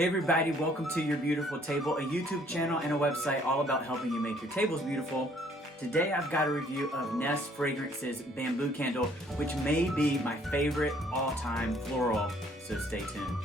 Hey everybody, welcome to Your Beautiful Table, a YouTube channel and a website all about helping you make your tables beautiful. Today I've got a review of Nest Fragrance's Bamboo Candle, which may be my favorite all-time floral, so stay tuned.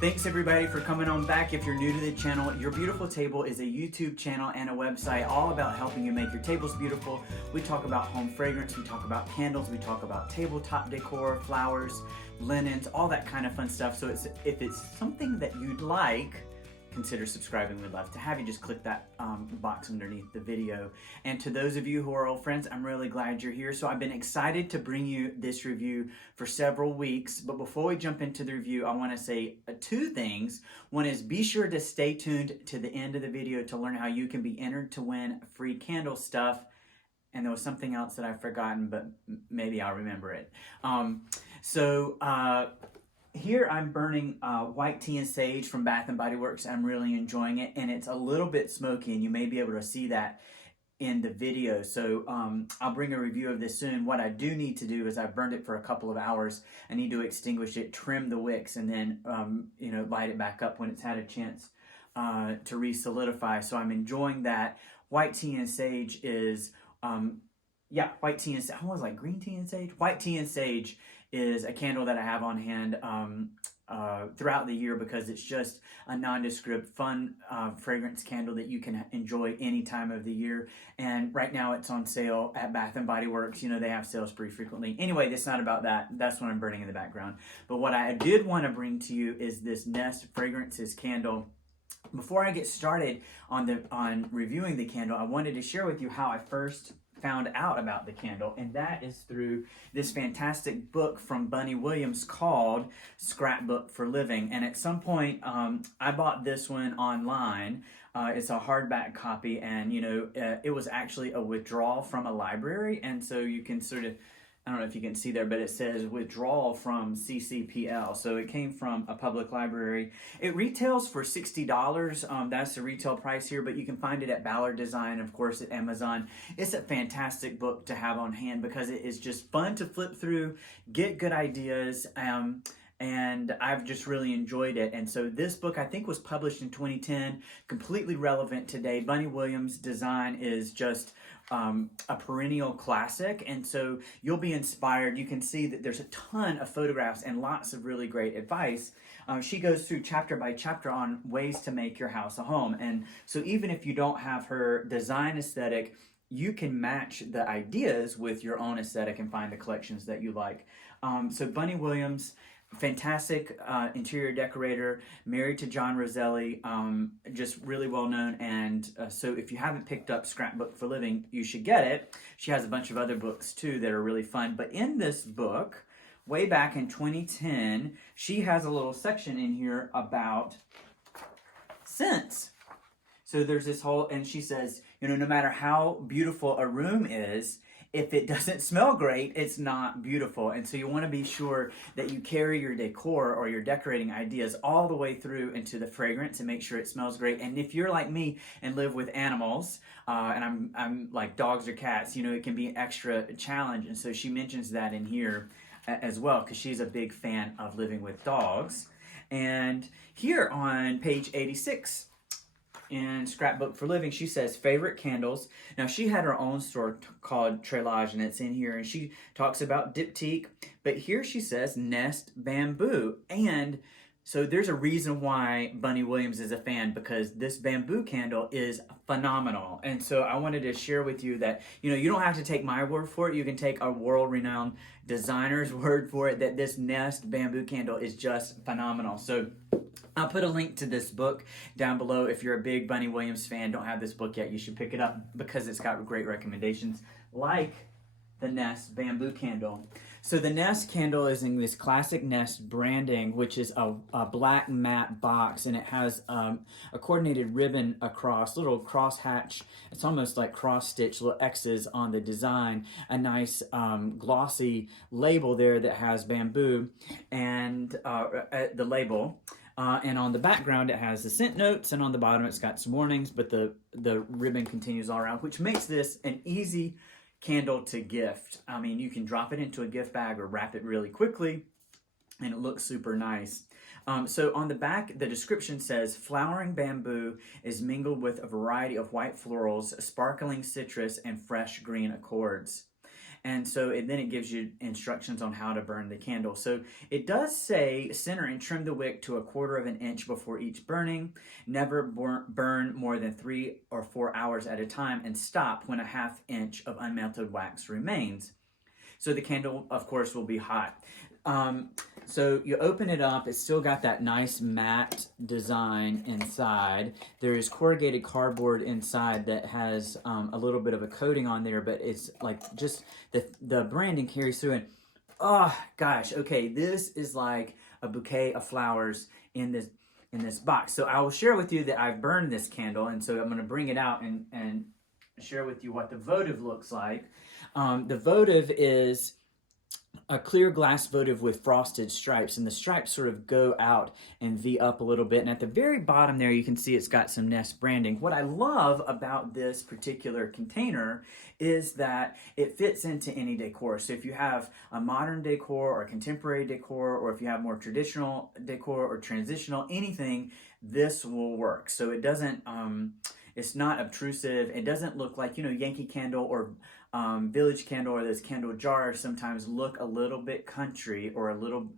Thanks everybody for coming on back. If you're new to the channel, Your Beautiful Table is a YouTube channel and a website all about helping you make your tables beautiful. We talk about home fragrance, we talk about candles, we talk about tabletop decor, flowers, linens, all that kind of fun stuff. So if it's something that you'd like, consider subscribing. We'd love to have you. Just click that box underneath the video. And to those of you who are old friends, I'm really glad you're here. So I've been excited to bring you this review for several weeks. But before we jump into the review, I want to say two things. One is be sure to stay tuned to the end of the video to learn how you can be entered to win free candle stuff. And there was something else that I've forgotten, but maybe I'll remember it. Here I'm burning white tea and sage from Bath & Body Works. I'm really enjoying it, and it's a little bit smoky, and you may be able to see that in the video. So I'll bring a review of this soon. What I do need to do is I've burned it for a couple of hours. I need to extinguish it, trim the wicks, and then light it back up when it's had a chance to re-solidify. So I'm enjoying that. White tea and sage is white tea and sage. I was like green tea and sage. White tea and sage is a candle that I have on hand throughout the year because it's just a nondescript, fun fragrance candle that you can enjoy any time of the year. And right now it's on sale at Bath & Body Works. You know, they have sales pretty frequently. Anyway, it's not about that. That's what I'm burning in the background. But what I did want to bring to you is this Nest Fragrances candle. Before I get started on reviewing the candle, I wanted to share with you how I first found out about the candle, and that is through this fantastic book from Bunny Williams called Scrapbook for Living. And at some point I bought this one online. It's a hardback copy, and it was actually a withdrawal from a library, and so you can sort of, I don't know if you can see there, but it says withdrawal from CCPL. So it came from a public library. It retails for $60. That's the retail price here, but you can find it at Ballard Design, of course, at Amazon. It's a fantastic book to have on hand because it is just fun to flip through, get good ideas, and I've just really enjoyed it. And so this book, I think, was published in 2010, completely relevant today. Bunny Williams' design is just a perennial classic, and so you'll be inspired. You can see that there's a ton of photographs and lots of really great advice. She goes through chapter by chapter on ways to make your house a home. And so even if you don't have her design aesthetic, you can match the ideas with your own aesthetic and find the collections that you like. So Bunny Williams, fantastic interior decorator, married to John Roselli, just really well known. And so if you haven't picked up Scrapbook for Living, you should get it. She has a bunch of other books too that are really fun. But in this book, way back in 2010, she has a little section in here about scents. So there's this whole, and she says, no matter how beautiful a room is, if it doesn't smell great, it's not beautiful. And so you want to be sure that you carry your decor or your decorating ideas all the way through into the fragrance and make sure it smells great. And if you're like me and live with animals, and I'm like dogs or cats, it can be an extra challenge. And so she mentions that in here as well because she's a big fan of living with dogs. And here on page 86, in Scrapbook for Living, she says favorite candles. Now she had her own store called Trailage, and it's in here, and she talks about diptyque, but here she says Nest Bamboo. And so there's a reason why Bunny Williams is a fan, because this bamboo candle is phenomenal. And so I wanted to share with you that you don't have to take my word for it. You can take a world-renowned designer's word for it that this Nest Bamboo candle is just phenomenal. So I'll put a link to this book down below. If you're a big Bunny Williams fan, don't have this book yet, you should pick it up because it's got great recommendations like the Nest Bamboo candle. So the Nest candle is in this classic Nest branding, which is a black matte box, and it has a coordinated ribbon across, little cross hatch. It's almost like cross stitch, little X's on the design, a nice glossy label there that has bamboo, and the label. And on the background, it has the scent notes, and on the bottom, it's got some warnings, but the ribbon continues all around, which makes this an easy candle to gift. I mean, you can drop it into a gift bag or wrap it really quickly, and it looks super nice. So on the back, the description says, flowering bamboo is mingled with a variety of white florals, sparkling citrus, and fresh green accords. And so then it gives you instructions on how to burn the candle. So it does say center and trim the wick to 1/4 inch before each burning. Never burn more than 3 or 4 hours at a time, and stop when a 1/2 inch of unmelted wax remains. So the candle, of course, will be hot. So you open it up, it's still got that nice matte design inside. There is corrugated cardboard inside that has a little bit of a coating on there, but it's like just the branding carries through. And oh gosh, okay, this is like a bouquet of flowers in this box. So I will share with you that I've burned this candle, and so I'm going to bring it out and share with you what the votive looks like. The votive is a clear glass votive with frosted stripes, and the stripes sort of go out and V up a little bit. And at the very bottom there, you can see it's got some Nest branding. What I love about this particular container is that it fits into any decor. So if you have a modern decor or contemporary decor, or if you have more traditional decor or transitional, anything, this will work. So it doesn't, it's not obtrusive. It doesn't look like, Yankee Candle or Village Candle or those candle jars sometimes look a little bit country, or a little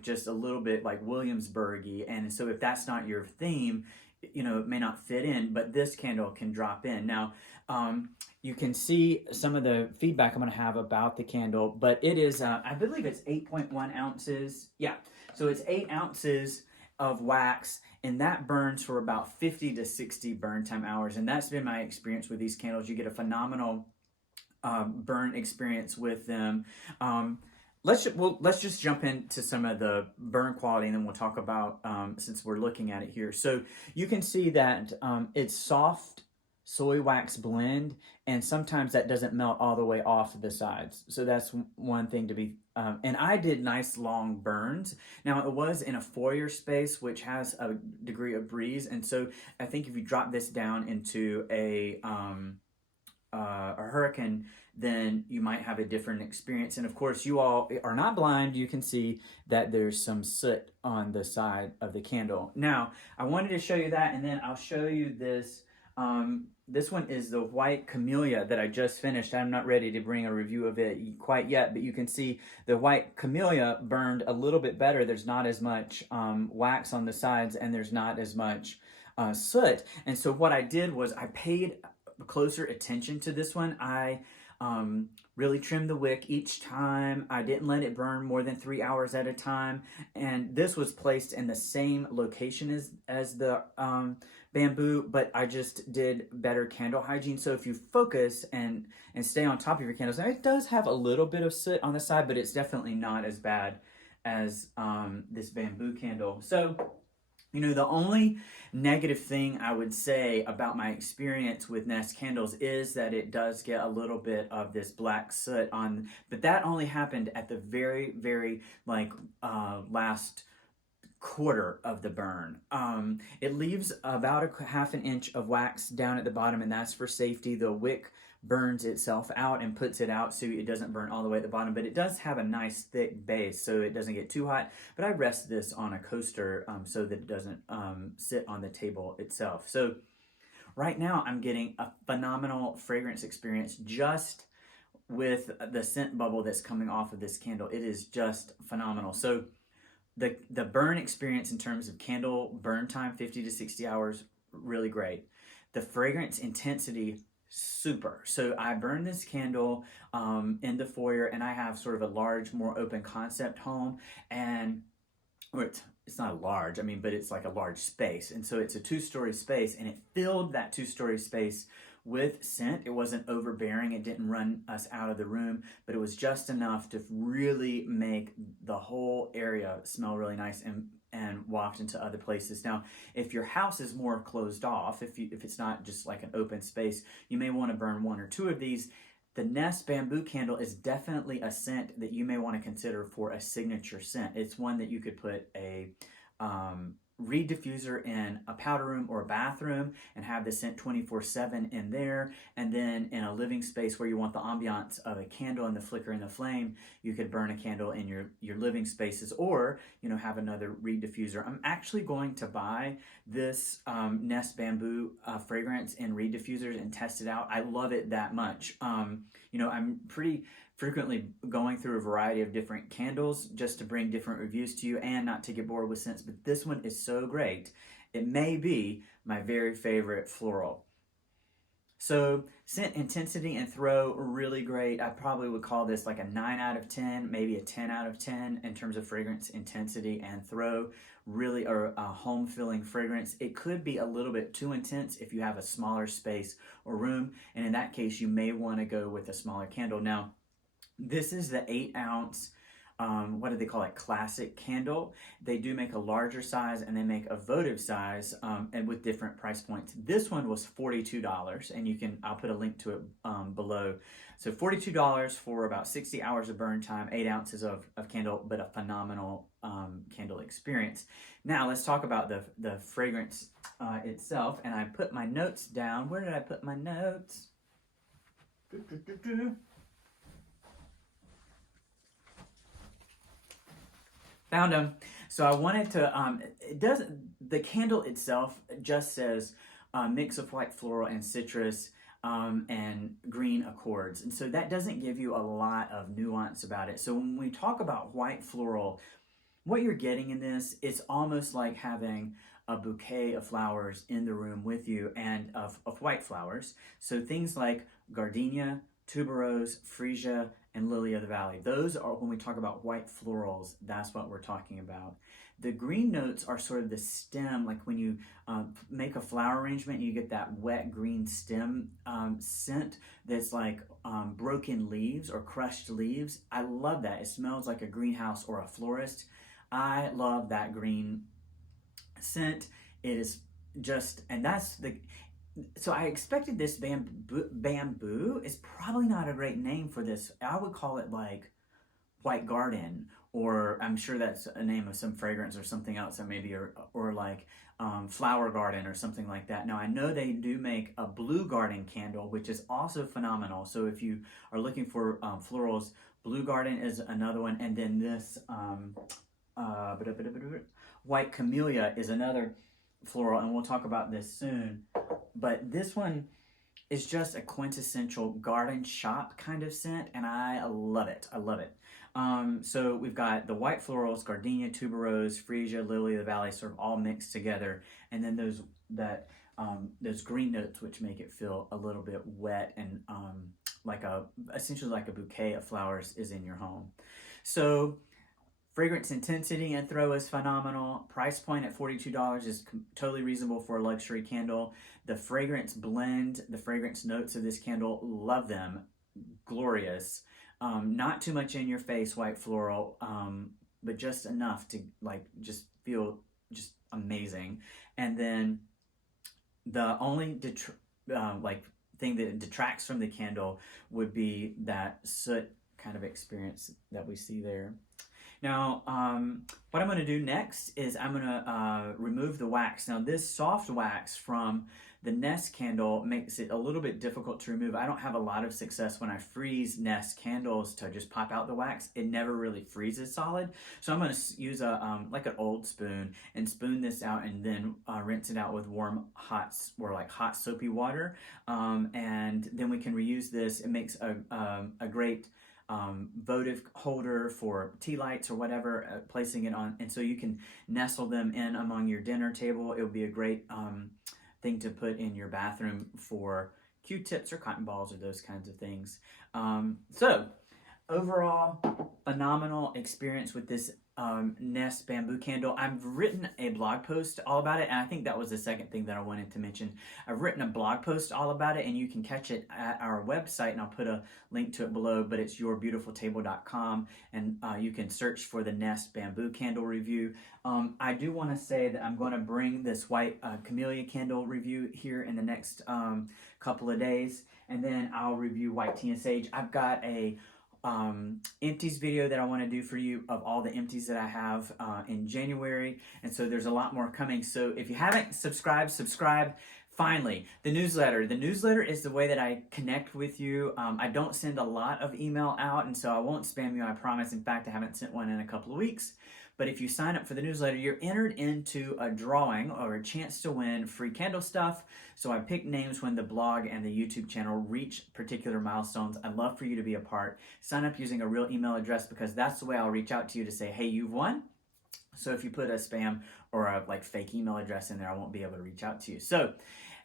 just a little bit like Williamsburgy. And so if that's not your theme, it may not fit in, but this candle can drop in. Now, you can see some of the feedback I'm going to have about the candle, but it is, I believe it's 8.1 ounces. Yeah, so it's 8 ounces of wax, and that burns for about 50 to 60 burn time hours. And that's been my experience with these candles. You get a phenomenal burn experience with them. Let's just jump into some of the burn quality, and then we'll talk about, since we're looking at it here. So you can see that it's soft soy wax blend, and sometimes that doesn't melt all the way off the sides. So that's one thing to be, and I did nice long burns. Now, it was in a foyer space, which has a degree of breeze. And so I think if you drop this down into a hurricane, then you might have a different experience. And of course, you all are not blind. You can see that there's some soot on the side of the candle. Now, I wanted to show you that, and then I'll show you this. This one is the white camellia that I just finished. I'm not ready to bring a review of it quite yet, but you can see the white camellia burned a little bit better. There's not as much wax on the sides, and there's not as much soot. And so what I did was I paid closer attention to this one. I really trimmed the wick each time. I didn't let it burn more than 3 hours at a time. And this was placed in the same location as the bamboo, but I just did better candle hygiene. So if you focus and stay on top of your candles, it does have a little bit of soot on the side, but it's definitely not as bad as this bamboo candle. So, the only negative thing I would say about my experience with Nest candles is that it does get a little bit of this black soot on, but that only happened at the very, very last quarter of the burn. It leaves about a 1/2 inch of wax down at the bottom, and that's for safety. The wick burns itself out and puts it out so it doesn't burn all the way at the bottom, but it does have a nice thick base so it doesn't get too hot. But I rest this on a coaster so that it doesn't sit on the table itself. So right now I'm getting a phenomenal fragrance experience just with the scent bubble that's coming off of this candle. It is just phenomenal. So the burn experience in terms of candle burn time, 50 to 60 hours, really great. The fragrance intensity, super. So I burned this candle in the foyer, and I have sort of a large, more open concept home, and it's not large, but it's like a large space. And so it's a 2-story space, and it filled that 2-story space with scent. It wasn't overbearing. It didn't run us out of the room, but it was just enough to really make the whole area smell really nice and waft into other places. Now, if your house is more closed off, if it's not just like an open space, you may want to burn 1 or 2 of these. The Nest bamboo candle is definitely a scent that you may want to consider for a signature scent. It's one that you could put a reed diffuser in a powder room or a bathroom and have the scent 24/7 in there. And then in a living space where you want the ambiance of a candle and the flicker and the flame, you could burn a candle in your living spaces, or have another reed diffuser. I'm actually going to buy this Nest Bamboo fragrance in reed diffusers and test it out. I love it that much. I'm pretty frequently going through a variety of different candles just to bring different reviews to you and not to get bored with scents, but this one is so great. It may be my very favorite floral. So scent intensity and throw, really great. I probably would call this like a 9 out of 10, maybe a 10 out of 10 in terms of fragrance intensity and throw. Really a home filling fragrance. It could be a little bit too intense if you have a smaller space or room, and in that case you may want to go with a smaller candle. Now, this is the 8-ounce, what do they call it, classic candle. They do make a larger size and they make a votive size, and with different price points. This one was $42, and I'll put a link to it below. So $42 for about 60 hours of burn time, 8 ounces of candle, but a phenomenal candle experience. Now let's talk about the fragrance itself. And I put my notes down. Where did I put my notes? Found them. So I wanted to, the candle itself just says mix of white floral and citrus and green accords. And so that doesn't give you a lot of nuance about it. So when we talk about white floral, what you're getting in this, it's almost like having a bouquet of flowers in the room with you, and of white flowers. So things like gardenia, tuberose, freesia, and lily of the valley. Those are, when we talk about white florals, that's what we're talking about. The green notes are sort of the stem, like when you make a flower arrangement, you get that wet green stem scent that's like broken leaves or crushed leaves. I love that. It smells like a greenhouse or a florist. I love that green scent. It is just, and that's the, so I expected this bamboo is probably not a great name for this. I would call it like white garden, or I'm sure that's a name of some fragrance or something else that maybe, or like flower garden or something like that. Now I know they do make a blue garden candle, which is also phenomenal. So if you are looking for florals, blue garden is another one. And then this white camellia is another floral, and we'll talk about this soon. But this one is just a quintessential garden shop kind of scent, and I love it. I love it. So we've got the white florals, gardenia, tuberose, freesia, lily of the valley, sort of all mixed together, and then those green notes, which make it feel a little bit wet and essentially like a bouquet of flowers is in your home. So fragrance intensity and throw is phenomenal. Price point at $42 is totally reasonable for a luxury candle. The fragrance blend, the fragrance notes of this candle, love them. Glorious. Not too much in your face white floral, but just enough to just feel just amazing. And then the only thing that detracts from the candle would be that soot kind of experience that we see there. Now, what I'm going to do next is I'm going to remove the wax. Now, this soft wax from the Nest candle makes it a little bit difficult to remove. I don't have a lot of success when I freeze Nest candles to just pop out the wax. It never really freezes solid. So I'm going to use like an old spoon and spoon this out, and then rinse it out with warm, hot soapy water. And then we can reuse this. It makes a great votive holder for tea lights or whatever, placing it on, and so you can nestle them in among your dinner table. It would be a great thing to put in your bathroom for Q-tips or cotton balls or those kinds of things. So overall, phenomenal experience with this Nest bamboo candle. I've written a blog post all about it, and I think that was the second thing that I wanted to mention. I've written a blog post all about it, and you can catch it at our website, and I'll put a link to it below, but it's yourbeautifultable.com, and you can search for the Nest bamboo candle review. I do want to say that I'm going to bring this white camellia candle review here in the next couple of days, and then I'll review white tea and sage. I've got a empties video that I want to do for you of all the empties that I have in January. And so there's a lot more coming. So if you haven't subscribed, subscribe. Finally, the newsletter. The newsletter is the way that I connect with you. I don't send a lot of email out, and so I won't spam you, I promise. In fact, I haven't sent one in a couple of weeks. But if you sign up for the newsletter, you're entered into a drawing or a chance to win free candle stuff. So I pick names when the blog and the YouTube channel reach particular milestones. I'd love for you to be a part. Sign up using a real email address, because that's the way I'll reach out to you to say, hey, you've won. So if you put a spam or a fake email address in there, I won't be able to reach out to you. So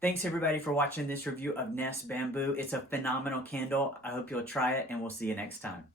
thanks everybody for watching this review of Nest Bamboo. It's a phenomenal candle. I hope you'll try it, and we'll see you next time.